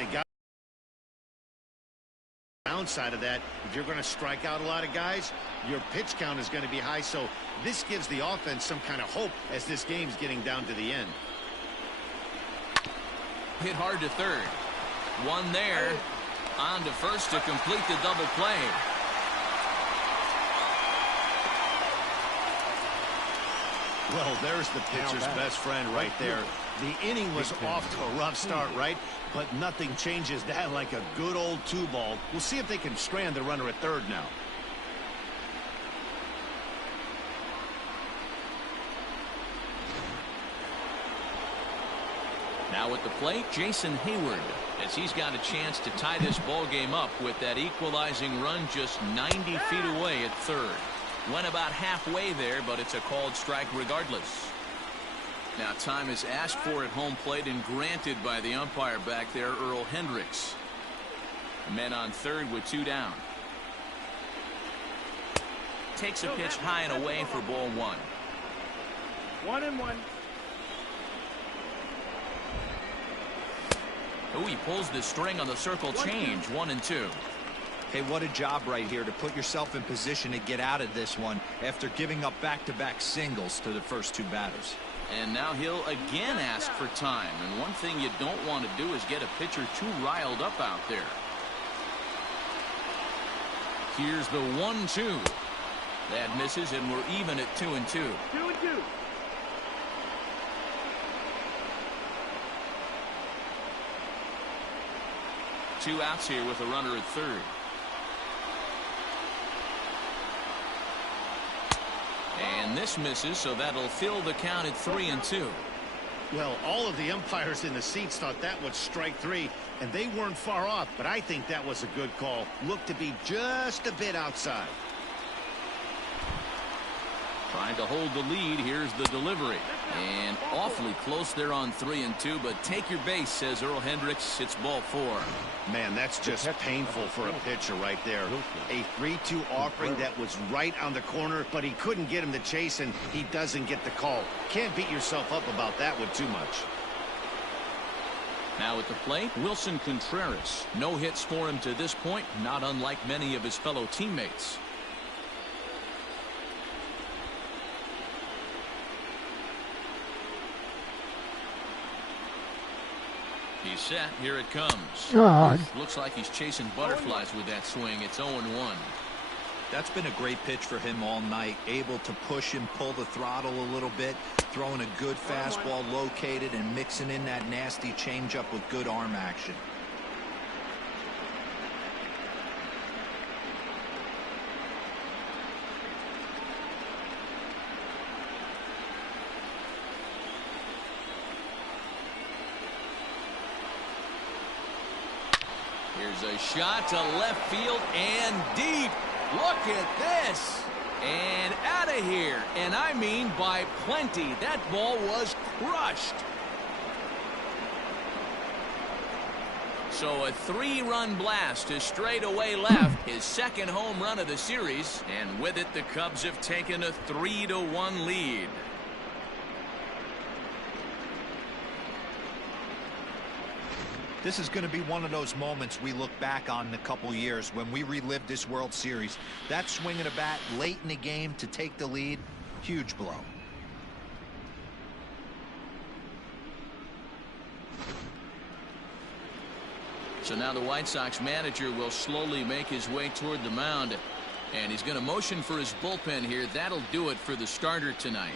they got downside of that. If you're going to strike out a lot of guys, your pitch count is going to be high. So this gives the offense some kind of hope as this game's getting down to the end. Hit hard to third. One there. On to first to complete the double play. Well, there's the pitcher's best friend right there. The inning was off to a rough start, right? But nothing changes that like a good old 2-ball. We'll see if they can strand the runner at third now. Now at the plate, Jason Hayward, as he's got a chance to tie this ball game up with that equalizing run just 90 feet away at third. Went about halfway there, but it's a called strike regardless. Now time is asked for at home plate and granted by the umpire back there, Earl Hendricks. Men on third with 2 down. Takes a pitch high and away for ball 1. 1-1. Oh, he pulls the string on the circle change. 1-2. Hey, what a job right here to put yourself in position to get out of this one after giving up back-to-back singles to the first 2 batters. And now he'll again ask for time. And one thing you don't want to do is get a pitcher too riled up out there. Here's the 1-2. That misses, and we're even at 2-2. 2-2. Two outs here with a runner at third. And this misses, so that'll fill the count at 3-2. Well, all of the umpires in the seats thought that was strike 3, and they weren't far off, but I think that was a good call. Looked to be just a bit outside. Trying to hold the lead. Here's the delivery. And awfully close there on 3-2, but take your base, says Earl Hendricks. It's ball 4. Man, that's just painful for a pitcher right there. A 3-2 offering that was right on the corner, but he couldn't get him to chase, and he doesn't get the call. Can't beat yourself up about that one too much. Now at the plate, Wilson Contreras. No hits for him to this point, not unlike many of his fellow teammates. He's set. Here it comes. Looks like he's chasing butterflies with that swing. It's 0-1. That's been a great pitch for him all night. Able to push and pull the throttle a little bit. Throwing a good fastball located and mixing in that nasty changeup with good arm action. Here's a shot to left field and deep. Look at this. And out of here. And I mean by plenty. That ball was crushed. So a 3-run blast to straightaway left. His second home run of the series. And with it, the Cubs have taken a 3-1 lead. This is going to be one of those moments we look back on in a couple years when we relive this World Series. That swing of the bat late in the game to take the lead, huge blow. So now the White Sox manager will slowly make his way toward the mound. And he's going to motion for his bullpen here. That'll do it for the starter tonight.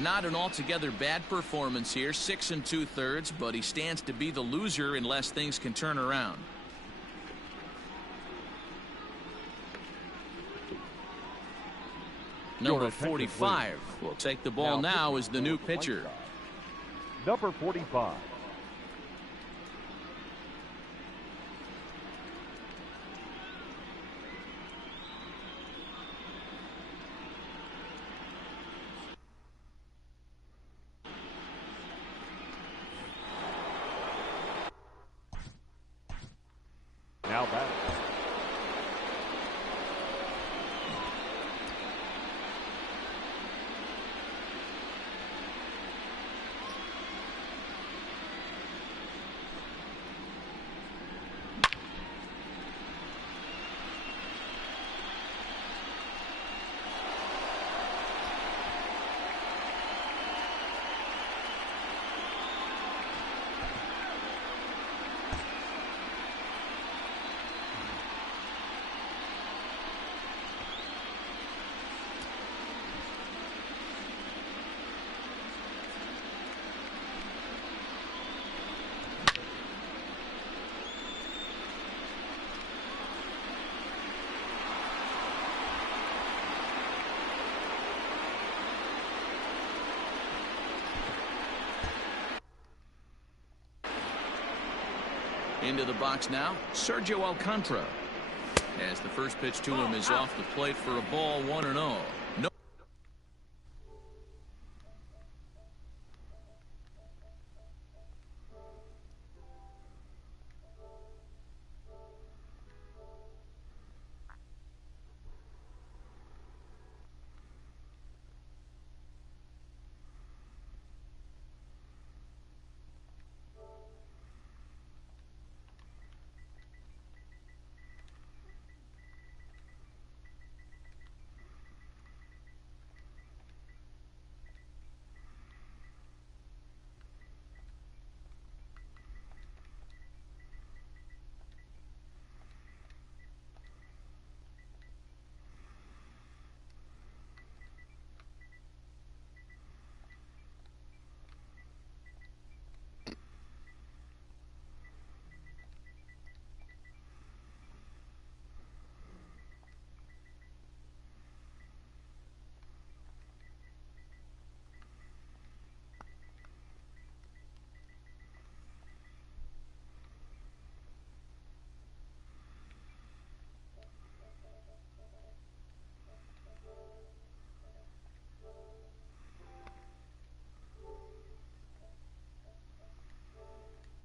Not an altogether bad performance here, 6 2/3, but he stands to be the loser unless things can turn around. Number 45 will take the ball now as the new pitcher. Number 45. Now back. Into the box now, Sergio Alcantara. As the first pitch to him is off the plate for a ball, 1-0. No.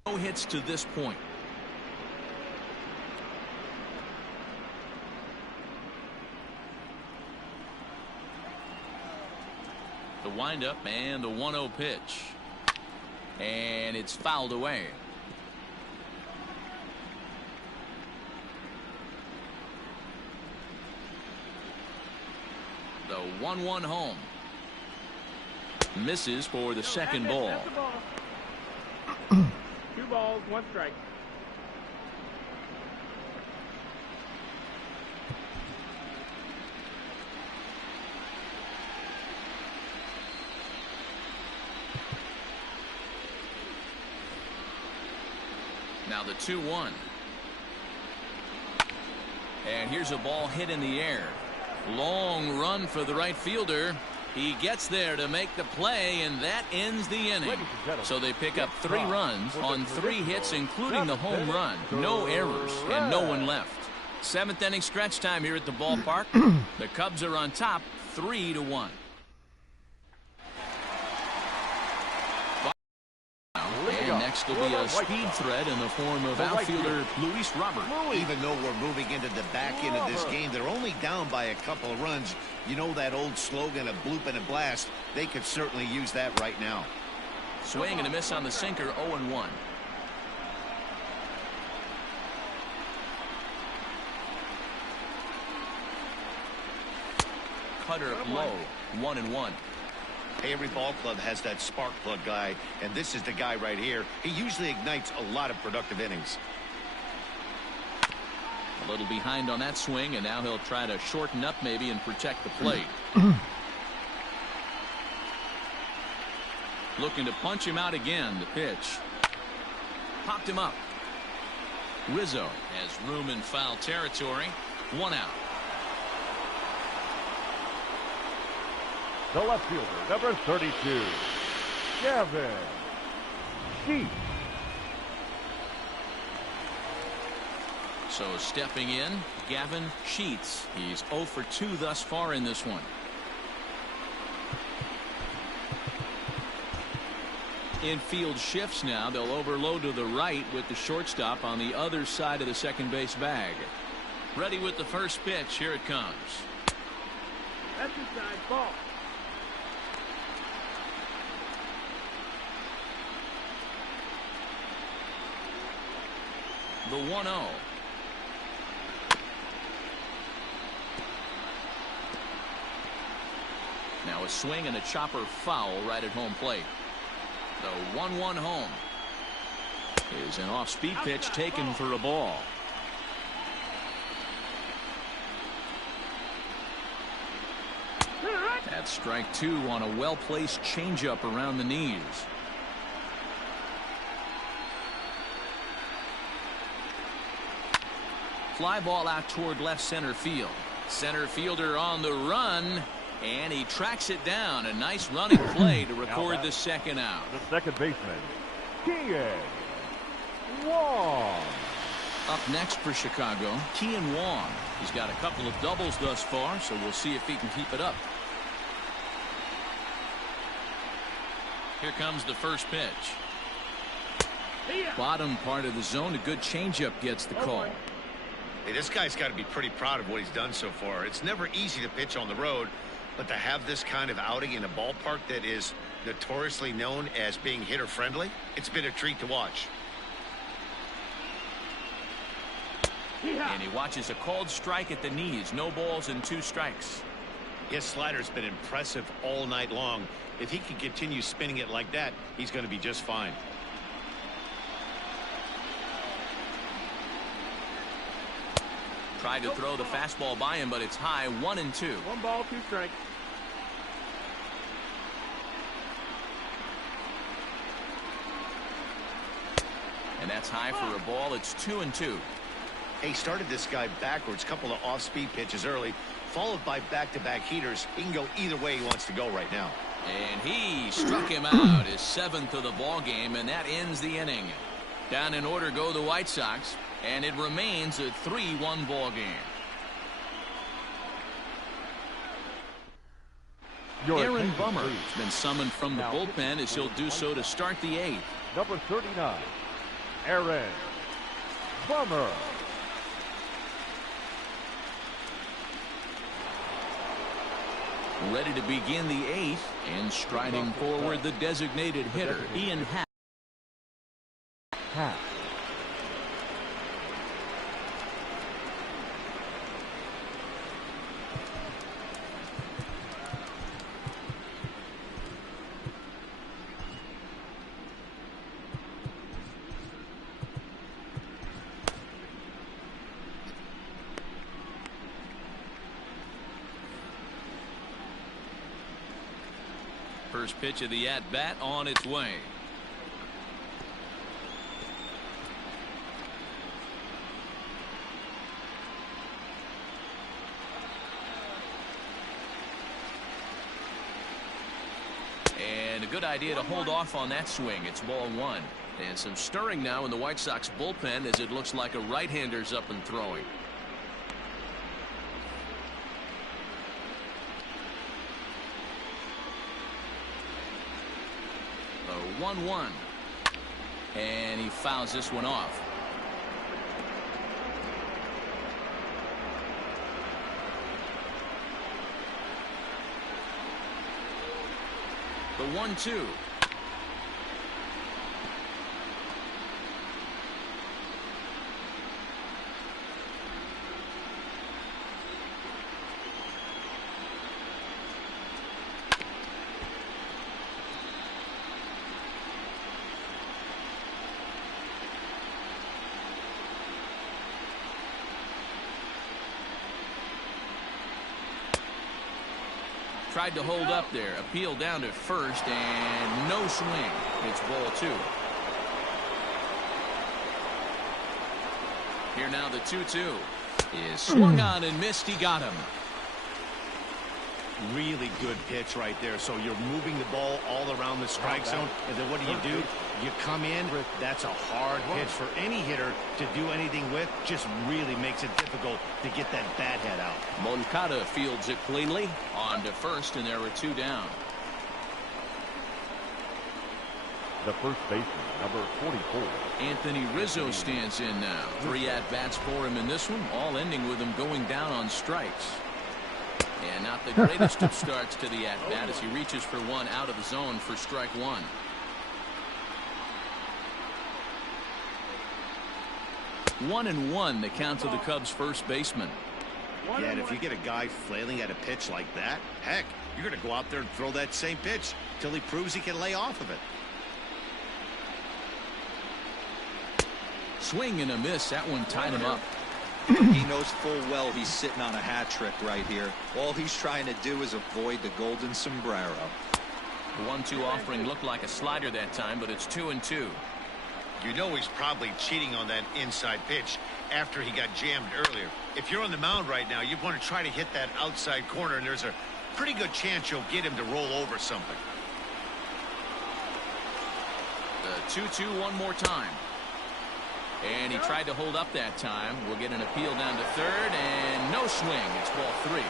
No hits to this point. The windup and the 1-0 pitch. And it's fouled away. The 1-1 home. Misses for the second ball. 2 balls, 1 strike. Now the 2-1. And here's a ball hit in the air. Long run for the right fielder. He gets there to make the play, and that ends the inning. So they pick up 3 runs on 3 hits, including the home run. No errors and no one left. 7th inning stretch time here at the ballpark. The Cubs are on top 3-1. And next will be a speed threat in the form of outfielder Luis Robert. Even though we're moving into the back end of this game, they're only down by a couple of runs. You know that old slogan, a bloop and a blast. They could certainly use that right now. Swing and a miss on the sinker, 0-1. Cutter low, 1-1. Hey, every ball club has that spark plug guy, and this is the guy right here. He usually ignites a lot of productive innings. A little behind on that swing, and now he'll try to shorten up maybe and protect the plate. Looking to punch him out again. The pitch. Popped him up. Rizzo has room in foul territory. 1 out. The left fielder, number 32, Gavin Sheets. So stepping in, Gavin Sheets. He's 0 for 2 thus far in this one. Infield shifts now. They'll overload to the right with the shortstop on the other side of the second base bag. Ready with the first pitch. Here it comes. That's inside ball. The 1-0. Now a swing and a chopper foul right at home plate. The 1-1 home is an off-speed pitch taken for a ball. That's strike 2 on a well-placed changeup around the knees. Fly ball out toward left center field. Center fielder on the run, and he tracks it down. A nice running play to record the second out. The second baseman, King. Wong. Up next for Chicago, Kean Wong. He's got a couple of doubles thus far, so we'll see if he can keep it up. Here comes the first pitch. Bottom part of the zone, a good changeup gets the call. Hey, this guy's got to be pretty proud of what he's done so far. It's never easy to pitch on the road, but to have this kind of outing in a ballpark that is notoriously known as being hitter friendly, it's been a treat to watch. And he watches a called strike at the knees. No balls and 2 strikes. His slider's been impressive all night long. If he can continue spinning it like that, he's going to be just fine. Tried to throw the fastball by him, but it's high. 1-2. 1 ball, 2 strikes. And that's high for a ball. It's 2-2. He started this guy backwards, couple of off-speed pitches early, followed by back-to-back heaters. He can go either way he wants to go right now. And he struck him out, his 7th of the ball game, and that ends the inning. Down in order go the White Sox, and it remains a 3-1 ball game. Aaron Bummer has been summoned from the bullpen as he'll do so to start the 8th. Number 39, Aaron Bummer. Ready to begin the 8th, and striding forward the designated hitter, Ian Happ. First pitch of the at-bat on its way. And a good idea to hold off on that swing. It's ball 1. And some stirring now in the White Sox bullpen as it looks like a right-hander's up and throwing. A 1-1. And he fouls this one off. The 1-2. Tried to hold up there. Appeal down to first, and no swing. It's ball 2. Here now the 2-2 is swung on and missed. He got him. Really good pitch right there. So you're moving the ball all around the strike zone, and then what do? You come in. That's a hard pitch for any hitter to do anything with. Just really makes it difficult to get that bat head out. Moncada fields it cleanly. On to first, and there are 2 down. The first baseman, number 44. Anthony Rizzo stands in now. 3 at-bats for him in this one, all ending with him going down on strikes. And not the greatest of starts to the at-bat as he reaches for one out of the zone for strike 1. One and one, the count to the Cubs first baseman. Yeah, and if you get a guy flailing at a pitch like that, heck, you're going to go out there and throw that same pitch till he proves he can lay off of it. Swing and a miss. That one tied him up. He knows full well he's sitting on a hat trick right here. All he's trying to do is avoid the golden sombrero. The 1-2 offering looked like a slider that time, but it's 2-2. You know he's probably cheating on that inside pitch after he got jammed earlier. If you're on the mound right now, you want to try to hit that outside corner, and there's a pretty good chance you'll get him to roll over something. The 2-2 one more time. And he tried to hold up that time. We'll get an appeal down to third, and no swing. It's ball 3.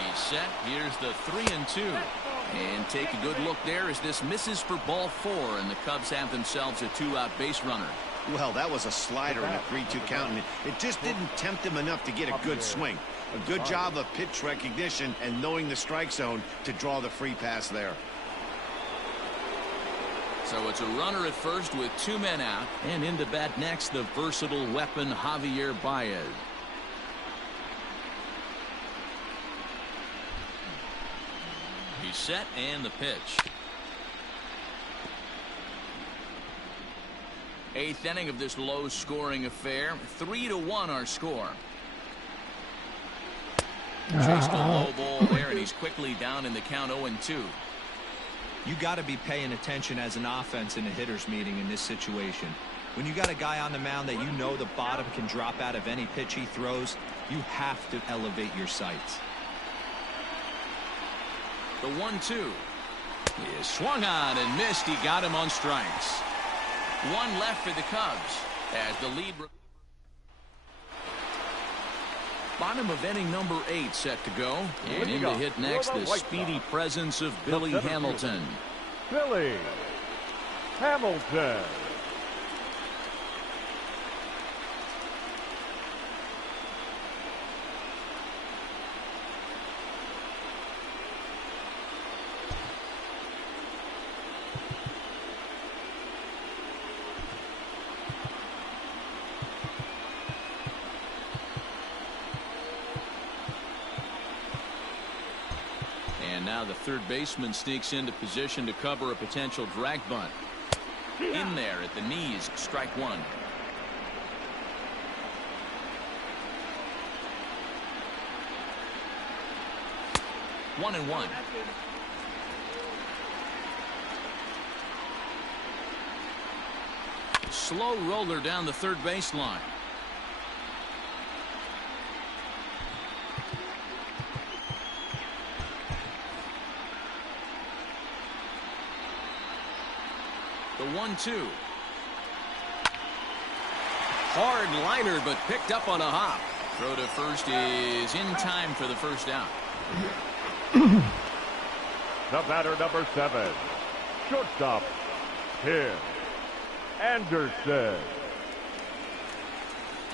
He's set. Here's the 3-2. And take a good look there as this misses for ball 4, and the Cubs have themselves a 2-out base runner. Well, that was a slider in a 3-2 count, and it just didn't tempt him enough to get a good swing. A good job of pitch recognition and knowing the strike zone to draw the free pass there. So it's a runner at first with 2 men out, and in to bat next, the versatile weapon Javier Baez. He's set, and the pitch. 8th inning of this low-scoring affair. 3-1 our score. Chased a low ball there, and he's quickly down in the count 0-2. You got to be paying attention as an offense in a hitter's meeting in this situation. When you got a guy on the mound that you know the bottom can drop out of any pitch he throws, you have to elevate your sights. The 1-2 is swung on and missed. He got him on strikes. 1 left for the Cubs as the lead. Bottom of inning number 8 set to go. And in to hit next, the speedy presence of Billy Hamilton. Billy Hamilton. Now the third baseman sneaks into position to cover a potential drag bunt. In there at the knees, strike 1. One and 1. Slow roller down the third baseline. The 1-2. Hard liner, but picked up on a hop. Throw to first is in time for the first out. The batter, number 7, shortstop, Tim Anderson.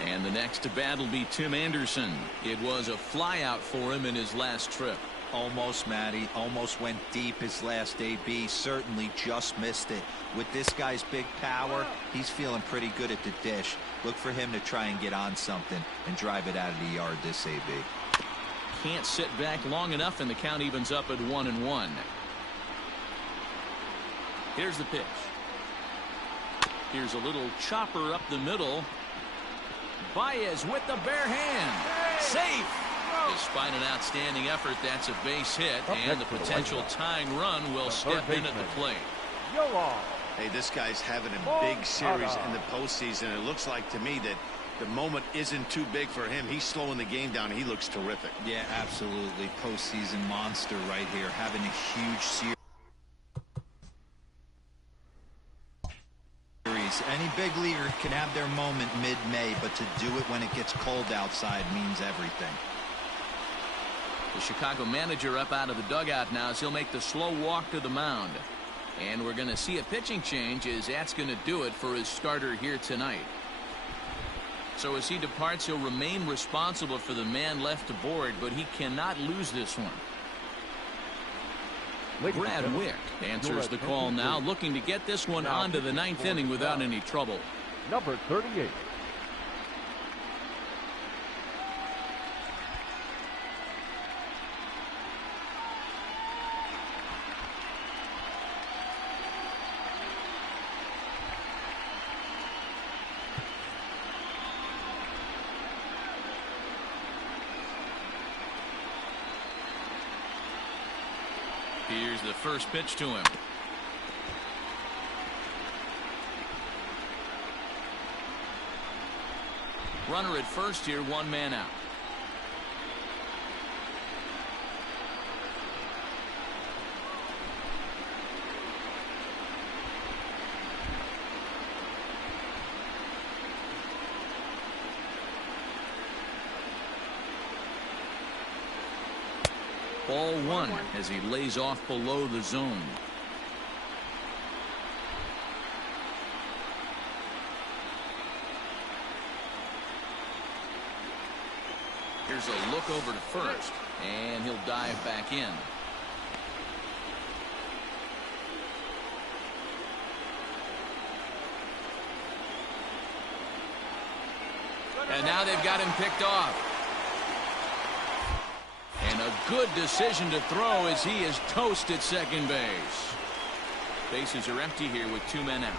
And the next to bat will be Tim Anderson. It was a flyout for him in his last trip. Almost, Matty. Almost went deep his last AB. Certainly just missed it. With this guy's big power, he's feeling pretty good at the dish. Look for him to try and get on something and drive it out of the yard this AB. Can't sit back long enough, and the count evens up at 1-1. Here's the pitch. Here's a little chopper up the middle. Baez with the bare hand. Safe. Despite an outstanding effort, that's a base hit, and the potential tying run will step in at the plate. Hey, this guy's having a big series in the postseason. It looks like to me that the moment isn't too big for him. He's slowing the game down. He looks terrific. Yeah, absolutely. Postseason monster right here, having a huge series. Any big leaguer can have their moment mid-May, but to do it when it gets cold outside means everything. The Chicago manager up out of the dugout now as he'll make the slow walk to the mound. And we're going to see a pitching change as that's going to do it for his starter here tonight. So as he departs, he'll remain responsible for the man left to board, but he cannot lose this one. Brad Wick answers the call now, looking to get this one onto the 9th inning without any trouble. Number 38. Here's the first pitch to him. Runner at first here, 1 man out. Ball one as he lays off below the zone. Here's a look over to first, and he'll dive back in. And now they've got him picked off. And a good decision to throw as he is toast at second base. Bases are empty here with 2 men out.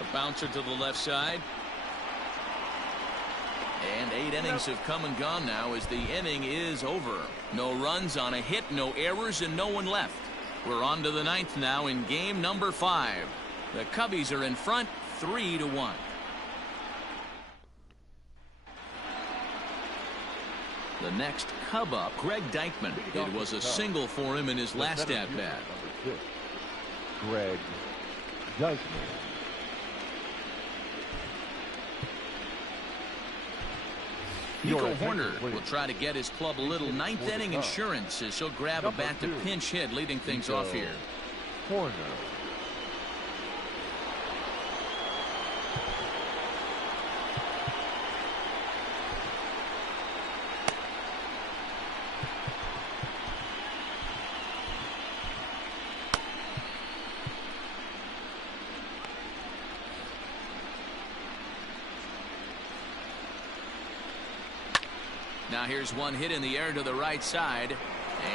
A bouncer to the left side. And 8 innings have come and gone now as the inning is over. No runs on a hit, no errors, and no one left. We're on to the 9th now in game number 5. The Cubbies are in front 3-1. The next Cub up, Greg Deichmann. It was a single for him in his last at-bat. Greg Deichmann. Nico Horner will try to get his club a little 9th inning insurance as he'll grab a bat to pinch hit, leading things off here. Horner. Now here's one hit in the air to the right side,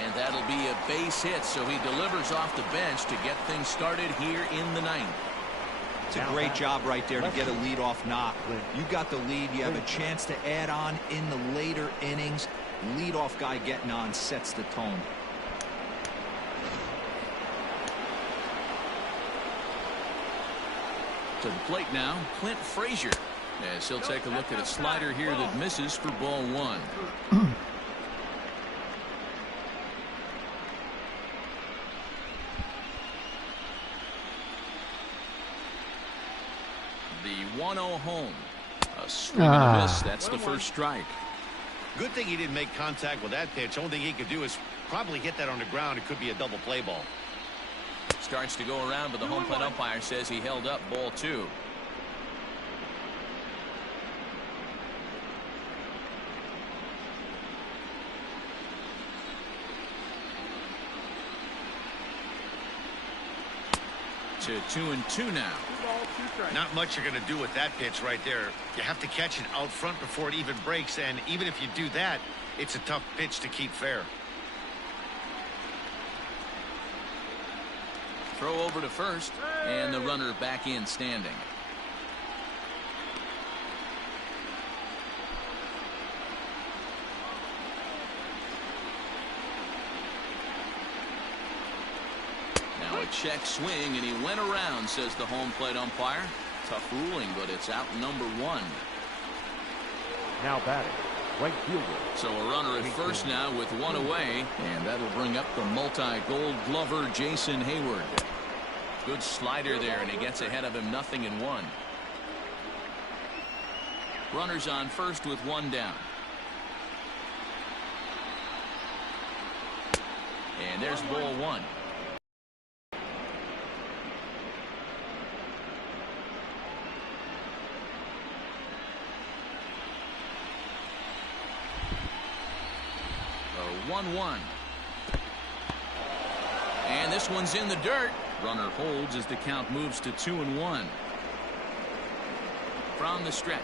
and that'll be a base hit, so he delivers off the bench to get things started here in the 9th. It's a great job right there to get a leadoff knock. You got the lead. You have a chance to add on in the later innings. Leadoff guy getting on sets the tone. To the plate now, Clint Frazier. As he'll take a look at a slider here that misses for ball 1. The 1-0 home. A swing and a miss. That's the first strike. Good thing he didn't make contact with that pitch. Only thing he could do is probably hit that on the ground. It could be a double play ball. Starts to go around, but the home plate umpire says he held up ball 2. To 2-2 now. Not much you're going to do with that pitch right there. You have to catch it out front before it even breaks, and even if you do that, it's a tough pitch to keep fair. Throw over to first, and the runner back in standing. Now a check swing, and he went around, says the home plate umpire. Tough ruling, but it's out number 1. Now batting, right fielder. So a runner at first now with 1 away, and that'll bring up the multi-gold glover Jason Hayward. Good slider there, and he gets ahead of him 0-1. Runners on first with 1 down. And there's ball 1. A 1-1. And this one's in the dirt. Runner holds as the count moves to 2-1. From the stretch.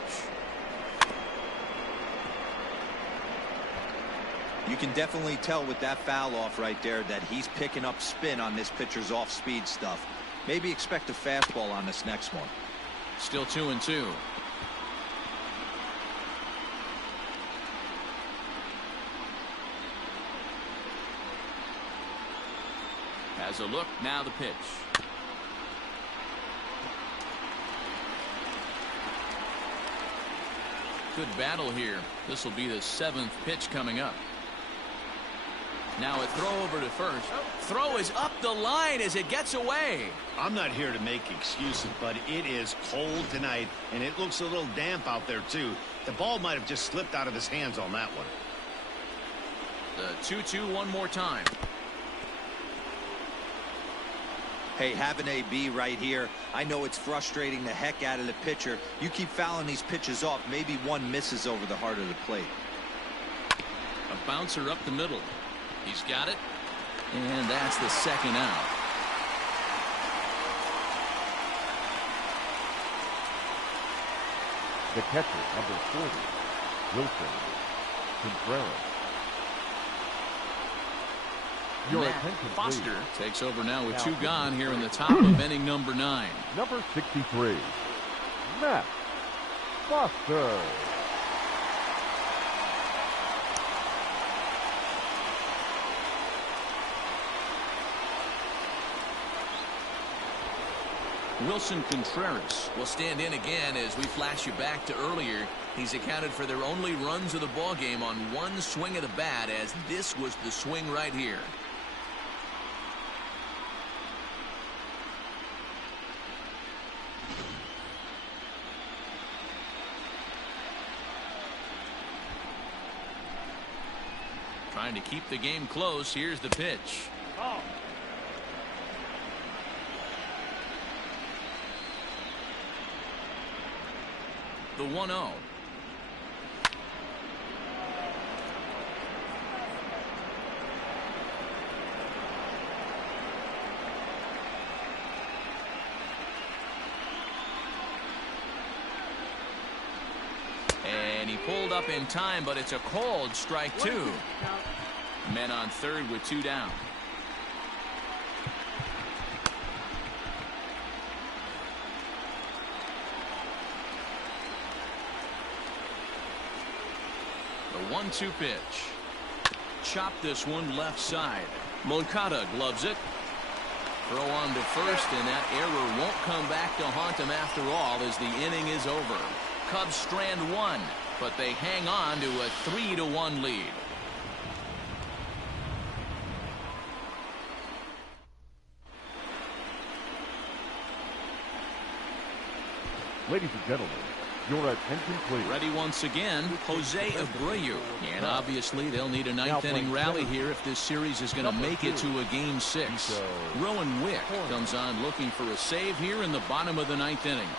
You can definitely tell with that foul off right there that he's picking up spin on this pitcher's off-speed stuff. Maybe expect a fastball on this next one. Still 2-2. Has a look, now the pitch. Good battle here. This will be the 7th pitch coming up. Now a throw over to first. Throw is up the line as it gets away. I'm not here to make excuses, but it is cold tonight, and it looks a little damp out there, too. The ball might have just slipped out of his hands on that one. The 2-2 one more time. Hey, have an AB right here. I know it's frustrating the heck out of the pitcher. You keep fouling these pitches off, maybe one misses over the heart of the plate. A bouncer up the middle. He's got it. And that's the second out. The catcher, number 40, Wilson Contreras. Your attention, Foster please. takes over now with 2 gone here in the top of inning number 9. Number 63, Matt Foster. Wilson Contreras will stand in again as we flash you back to earlier. He's accounted for their only runs of the ball game on one swing of the bat, as this was the swing right here. Trying to keep the game close. Here's the pitch. Oh. The 1-0. And he pulled up in time, but it's a called strike 2. Men on third with 2 down. The 1-2 pitch. Chop this one left side. Moncada gloves it. Throw on to first, and that error won't come back to haunt him after all as the inning is over. Cubs strand 1, but they hang on to a 3-1 lead. Ladies and gentlemen, your attention, please. Ready once again, Jose Abreu. And obviously they'll need a ninth-inning rally here if this series is going to make it to a Game 6. Rowan Wick comes on looking for a save here in the bottom of the 9th inning.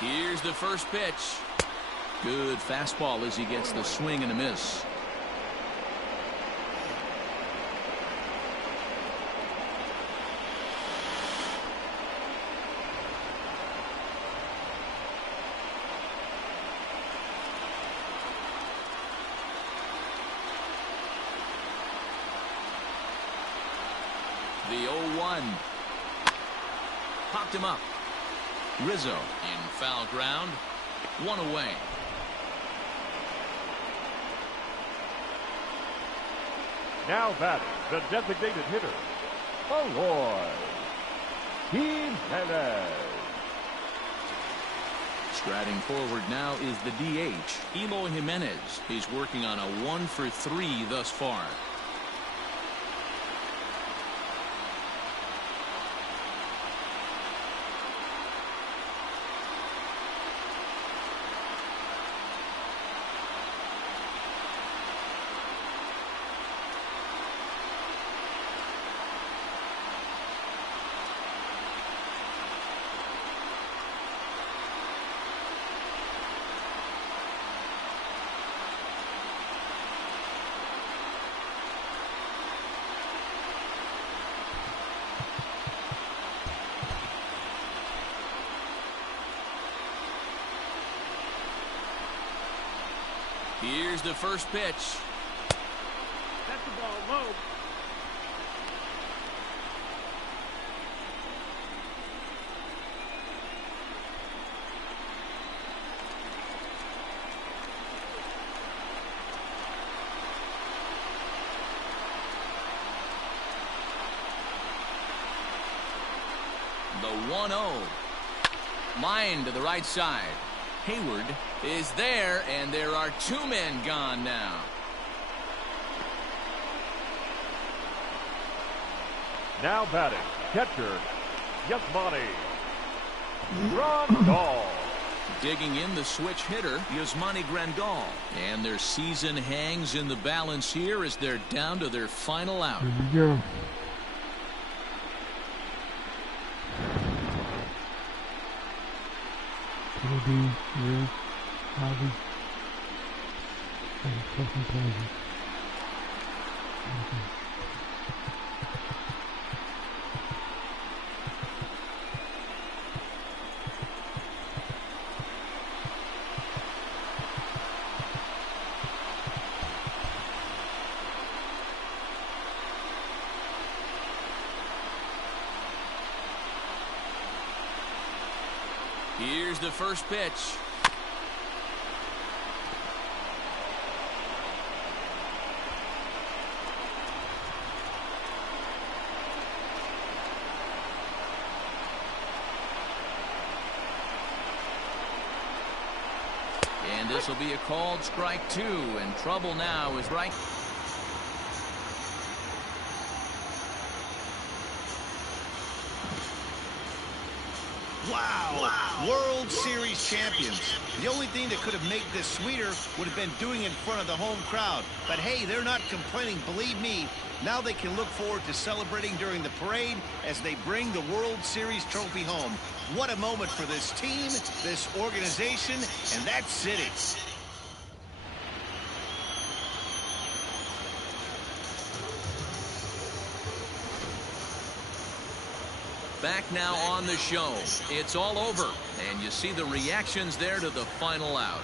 Here's the first pitch. Good fastball as he gets the swing and a miss. The 0-1. Popped him up. Rizzo in foul ground. 1 away. Now batting, the designated hitter, Alzolay. Jimenez. Striding forward now is the DH, Eloy Jimenez. He's working on a 1-for-3 thus far. Here's the first pitch. That's the ball low. The 1-0. Line to the right side. Hayward is there, and there are 2 men gone now. Now batting, catcher, Yasmani Grandal. Digging in the switch hitter, Yasmani Grandal. And their season hangs in the balance here as they're down to their final out. Here we go. It'll be real, Harvey, and fucking pleasure. Here's the first pitch. And this will be a called strike 2, and trouble now is right. Wow. World Series champions. The only thing that could have made this sweeter would have been doing it in front of the home crowd. But hey, they're not complaining, believe me. Now they can look forward to celebrating during the parade as they bring the World Series trophy home. What a moment for this team, this organization, and that city. Back now on the show. It's all over, and you see the reactions there to the final out.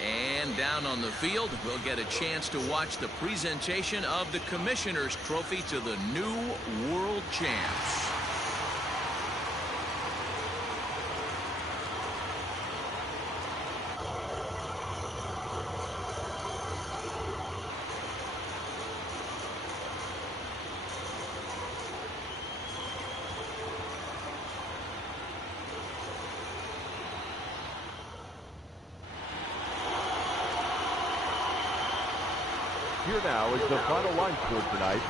And down on the field, we'll get a chance to watch the presentation of the Commissioner's Trophy to the new world champs. Here now is the final line score tonight.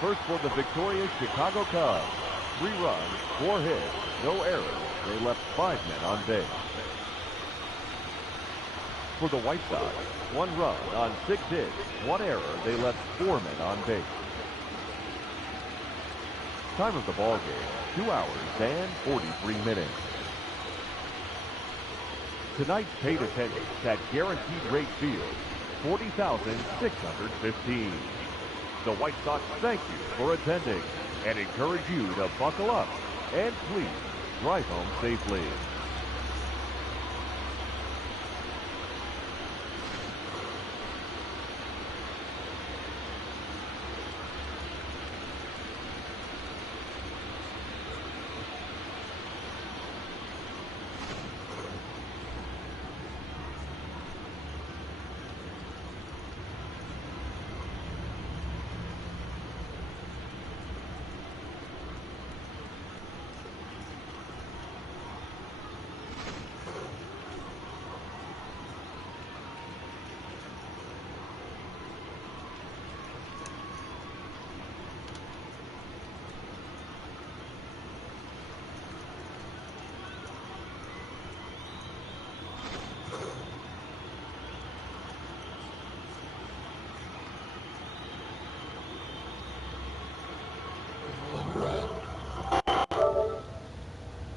First for the victorious Chicago Cubs. 3 runs, 4 hits, no errors. They left 5 men on base. For the White Sox, 1 run on 6 hits, 1 error. They left 4 men on base. Time of the ball game, 2 hours and 43 minutes. Tonight's paid attendance at Guaranteed Rate Field, 40,615. The White Sox thank you for attending and encourage you to buckle up and please drive home safely.